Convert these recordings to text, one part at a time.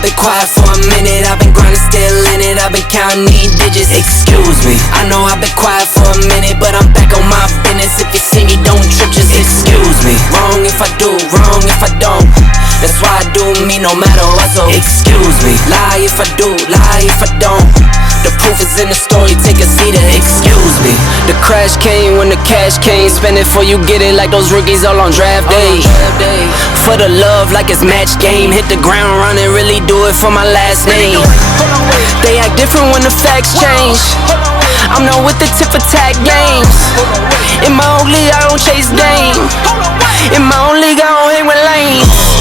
I've been quiet for a minute, I've been grinding, still in it, I've been counting these digits. Excuse me, I know I've been quiet for a minute, but I'm back on my business. If you see me, don't trip, just excuse me. Wrong if I do, wrong if I don't. That's why I do me no matter what, so excuse me. Lie if I do, lie if I don't. The proof is in the story, take a seat and excuse me. The crash came when the cash came. Spend it before you get it like those rookies all on draft day. For the love like it's match game. Hit the ground running, really do it for my last name. They act different when the facts change. I'm not with the tip for tag games. In my own league, I don't chase game. In my own league, I don't hang with lanes.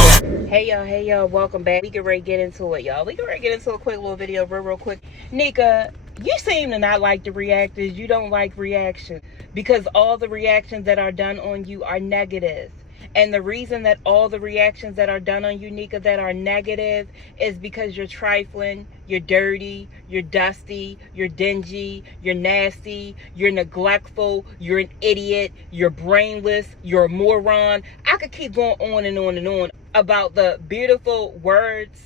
Hey y'all, welcome back. We can ready to get into it, y'all. We can ready to get into a quick little video, real quick. Nika, you seem to not like the reactors. You don't like reaction because all the reactions that are done on you are negative. And the reason that all the reactions that are done on you, Nika, that are negative is because you're trifling, you're dirty, you're dusty, you're dingy, you're nasty, you're neglectful, you're an idiot, you're brainless, you're a moron. I could keep going on and on and on about the beautiful words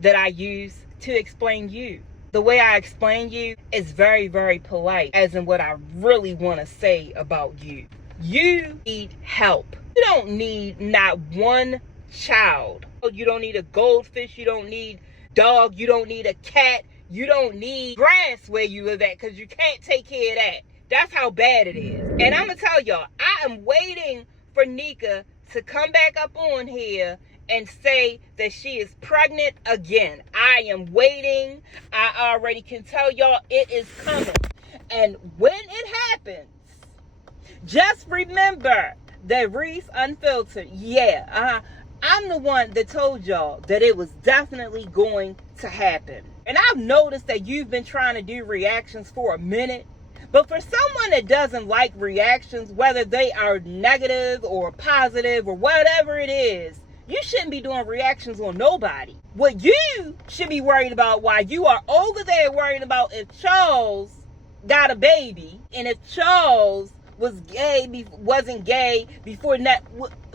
that I use to explain you. The way I explain you is very, very polite, as in what I really want to say about you. You need help. You don't need not one child. You don't need a goldfish. You don't need dog. You don't need a cat. You don't need grass where you live at because you can't take care of that. That's how bad it is. And I'm going to tell y'all, I am waiting for Nika to come back up on here and say that she is pregnant again. I am waiting. I already can tell y'all it is coming. And when it happens, just remember that Reese Unfiltered, I'm the one that told y'all that it was definitely going to happen. And I've noticed that you've been trying to do reactions for a minute. But for someone that doesn't like reactions, whether they are negative or positive or whatever it is, you shouldn't be doing reactions on nobody. What you should be worried about while you are over there worried about if Charles got a baby and if Charles wasn't gay before that,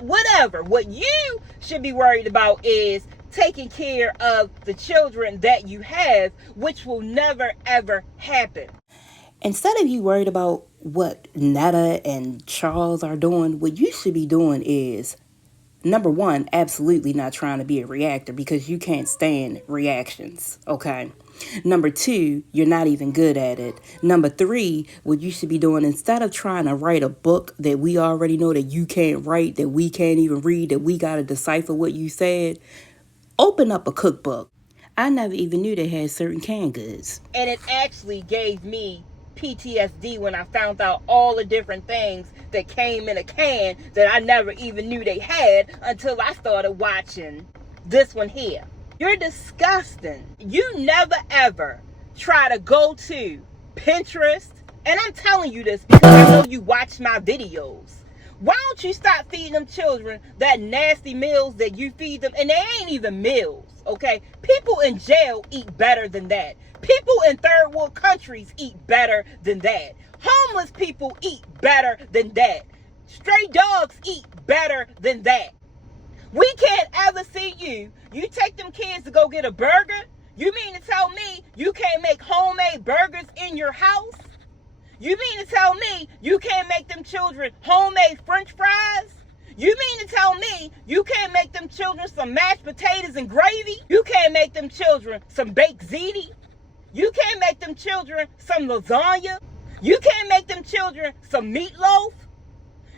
whatever. What you should be worried about is taking care of the children that you have, which will never ever happen. Instead of you worried about what Netta and Charles are doing, what you should be doing is, number one, absolutely not trying to be a reactor because you can't stand reactions, okay? Number two, you're not even good at it. Number three, what you should be doing, instead of trying to write a book that we already know that you can't write, that we can't even read, that we got to decipher what you said, open up a cookbook. I never even knew they had certain canned goods. And it actually gave me PTSD when I found out all the different things that came in a can that I never even knew they had until I started watching this one here. You're disgusting. You never ever try to go to Pinterest. And I'm telling you this because I know you watch my videos. Why don't you stop feeding them children that nasty meals that you feed them? And they ain't even meals, okay? People in jail eat better than that. People in third world countries eat better than that. Homeless people eat better than that. Stray dogs eat better than that. We can't ever see you. You take them kids to go get a burger? You mean to tell me you can't make homemade burgers in your house? You mean to tell me you can't make them children homemade French fries? You mean to tell me you can't make them children some mashed potatoes and gravy? You can't make them children some baked ziti? You can't make them children some lasagna? You can't make them children some meatloaf?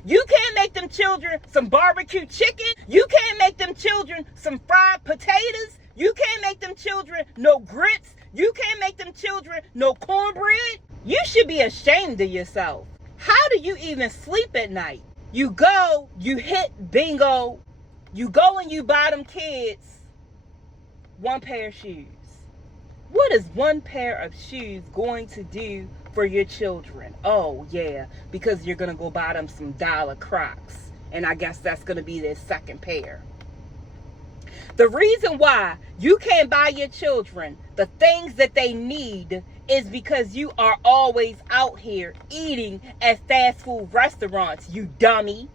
You can't make them children some barbecue chicken? You can't make them children some fried potatoes? You can't make them children no grits? You can't make them children no cornbread? You should be ashamed of yourself. How do you even sleep at night? You go, you hit bingo, you go and you buy them kids one pair of shoes. What is one pair of shoes going to do for your children? Oh yeah, because you're gonna go buy them some dollar Crocs, and I guess that's gonna be their second pair. The reason why you can't buy your children the things that they need is because you are always out here eating at fast food restaurants, you dummy.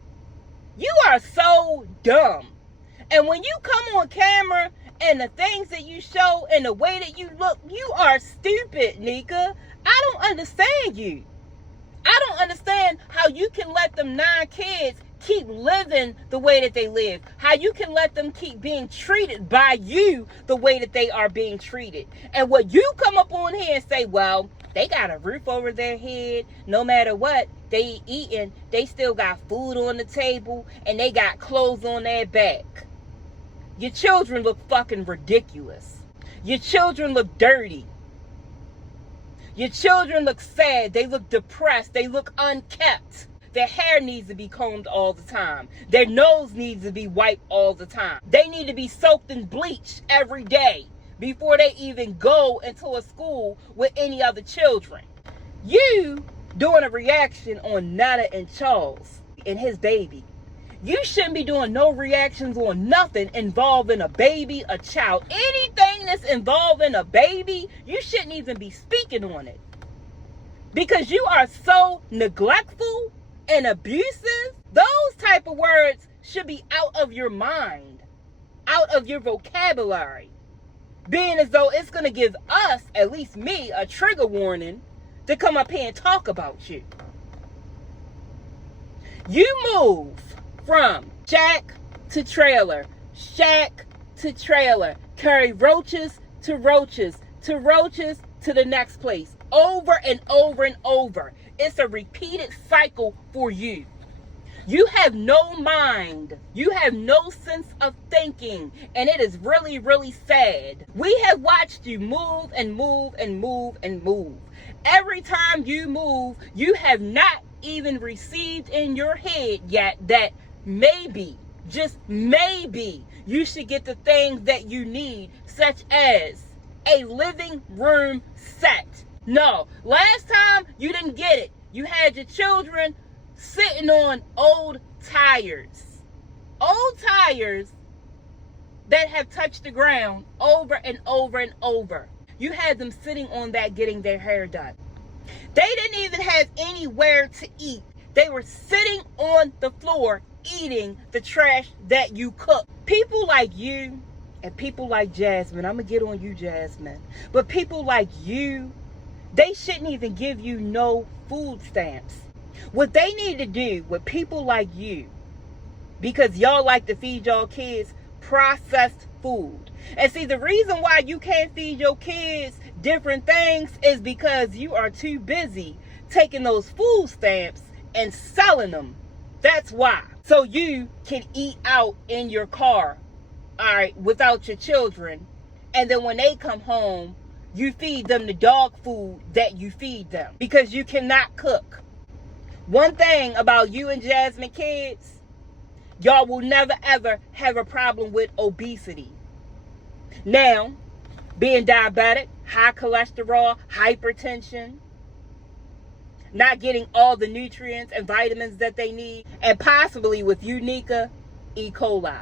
You are so dumb. And when you come on camera and the things that you show and the way that you look, you are stupid, Nika. I don't understand you. I don't understand how you can let them 9 kids keep living the way that they live. How you can let them keep being treated by you the way that they are being treated. And what you come up on here and say, well, they got a roof over their head. No matter what they eating, they still got food on the table and they got clothes on their back. Your children look fucking ridiculous. Your children look dirty. Your children look sad. They look depressed. They look unkept. Their hair needs to be combed all the time. Their nose needs to be wiped all the time. They need to be soaked in bleach every day before they even go into a school with any other children. You doing a reaction on Netta and Charles and his baby. You shouldn't be doing no reactions on nothing involving a baby, a child. Anything that's involving a baby, you shouldn't even be speaking on it. Because you are so neglectful and abusive. Those type of words should be out of your mind, out of your vocabulary. Being as though it's going to give us, at least me, a trigger warning to come up here and talk about you. You move from shack to trailer, shack to trailer, carry roaches to roaches, to roaches to the next place, over and over and over. It's a repeated cycle for you. You have no mind. You have no sense of thinking. And it is really, really sad. We have watched you move and move and move and move. Every time you move, you have not even received in your head yet that maybe, just maybe, you should get the things that you need, such as a living room set. No, last time you didn't get it. You had your children sitting on old tires. Old tires that have touched the ground over and over and over. You had them sitting on that getting their hair done. They didn't even have anywhere to eat. They were sitting on the floor eating the trash that you cook. People like you and people like Jasmine, I'm going to get on you, Jasmine, but people like you, they shouldn't even give you no food stamps. What they need to do with people like you, because y'all like to feed y'all kids processed food. And see, the reason why you can't feed your kids different things is because you are too busy taking those food stamps and selling them. That's why. So you can eat out in your car, all right, without your children. And then when they come home, you feed them the dog food that you feed them because you cannot cook. One thing about you and Jasmine kids, y'all will never ever have a problem with obesity. Now, being diabetic, high cholesterol, hypertension, not getting all the nutrients and vitamins that they need, and possibly with you, Nika, E. coli.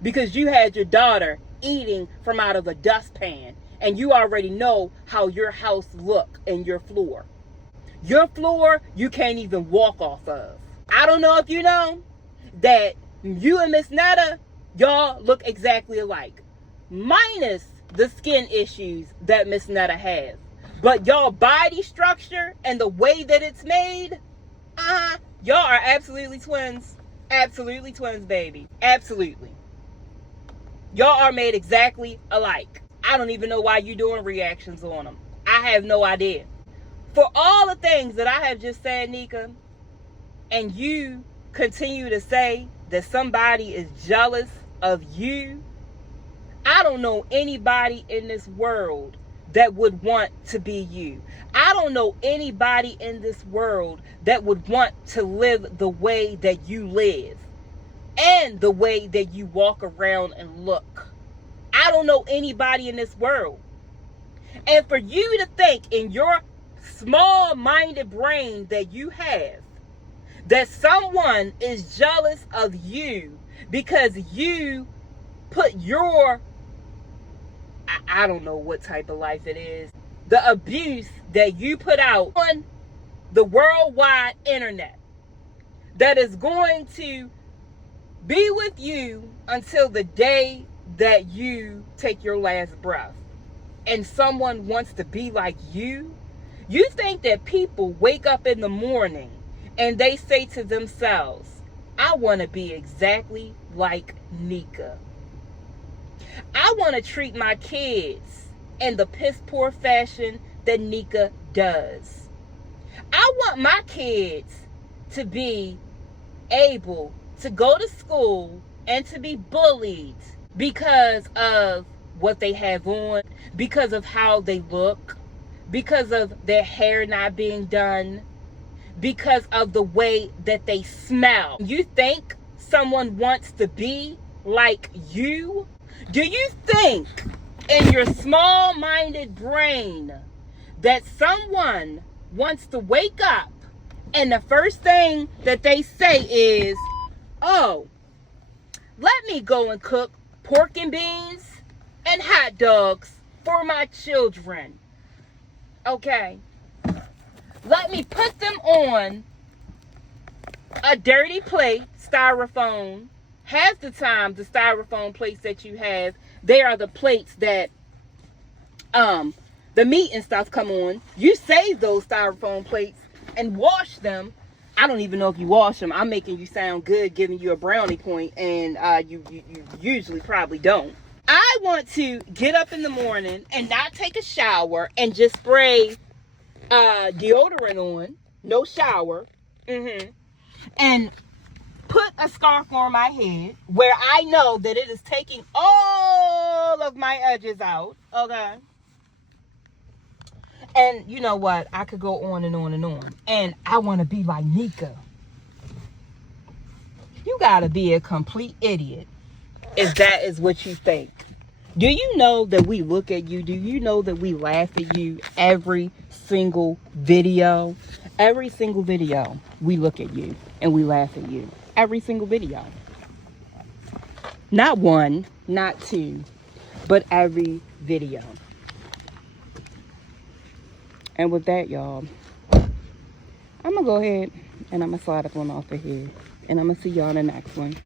Because you had your daughter eating from out of a dustpan, and you already know how your house look and your floor. Your floor, you can't even walk off of. I don't know if you know that you and Miss Netta, y'all look exactly alike. Minus the skin issues that Miss Netta has. But y'all body structure and the way that it's made, y'all are absolutely twins. Absolutely twins, baby. Absolutely. Y'all are made exactly alike. I don't even know why you're doing reactions on them. I have no idea. For all the things that I have just said, Nika, and you continue to say that somebody is jealous of you, I don't know anybody in this world that would want to be you. I don't know anybody in this world that would want to live the way that you live and the way that you walk around and look. I don't know anybody in this world. And for you to think in your small-minded brain that you have that someone is jealous of you because you put your, I don't know what type of life it is, the abuse that you put out on the worldwide internet that is going to be with you until the day that you take your last breath and someone wants to be like you, you think that people wake up in the morning and they say to themselves, I want to be exactly like Nika. I want to treat my kids in the piss poor fashion that Nika does. I want my kids to be able to go to school and to be bullied because of what they have on, because of how they look, because of their hair not being done, because of the way that they smell. You think someone wants to be like you? Do you think in your small-minded brain that someone wants to wake up and the first thing that they say is, oh, let me go and cook pork and beans and hot dogs for my children? Okay. Let me put them on a dirty plate, styrofoam. Half the time, the styrofoam plates that you have, they are the plates that the meat and stuff come on. You save those styrofoam plates and wash them. I don't even know if you wash them. I'm making you sound good, giving you a brownie point, and you usually probably don't. I want to get up in the morning and not take a shower and just spray deodorant on, no shower, and put a scarf on my head where I know that it is taking all of my edges out, okay? And you know what? I could go on and on and on. And I want to be like Nika. You got to be a complete idiot if that is what you think. Do you know that we look at you? Do you know that we laugh at you every single video? Every single video, we look at you and we laugh at you. Every single video. Not one, not two, but every video. And with that, y'all, I'm going to go ahead and I'm going to slide up on off of here. And I'm going to see y'all in the next one.